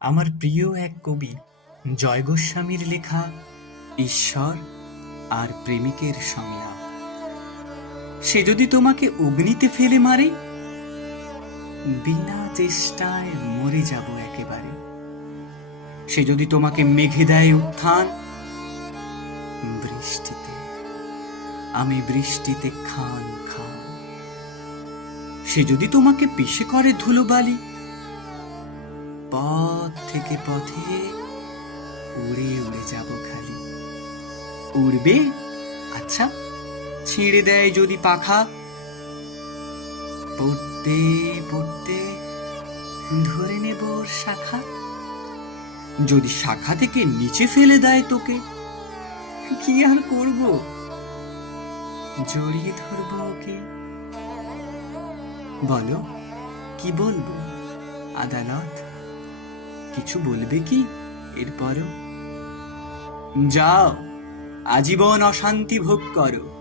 আমার প্রিয় এক কবি জয় গোস্বামীর লেখা ঈশ্বর আর প্রেমিকের সংলাপ। সে যদি তোমাকে অগ্নিতে ফেলে মারে, বিনা চেষ্টায় মরে যাব একেবারে। সে যদি তোমাকে মেঘে দেয় উত্থান, বৃষ্টিতে আমি বৃষ্টিতে খান খান। সে যদি তোমাকে পিষে করে ধুলোবালি, পথ থেকে পথে উড়ে উড়ে যাব খালি। উড়বে? আচ্ছা, ছিঁড়ে দেয় যদি পাখা, পড়তে পড়তে ধরে নেব ওর শাখা। যদি শাখা থেকে নিচে ফেলে দেয় তোকে, কি আর করব? জড়িয়ে ধরবো ওকে। বলো, কি বলবো? আদালত কিছু বলবে কি এরপরও? যাও, আজীবন অশান্তি ভোগ করো।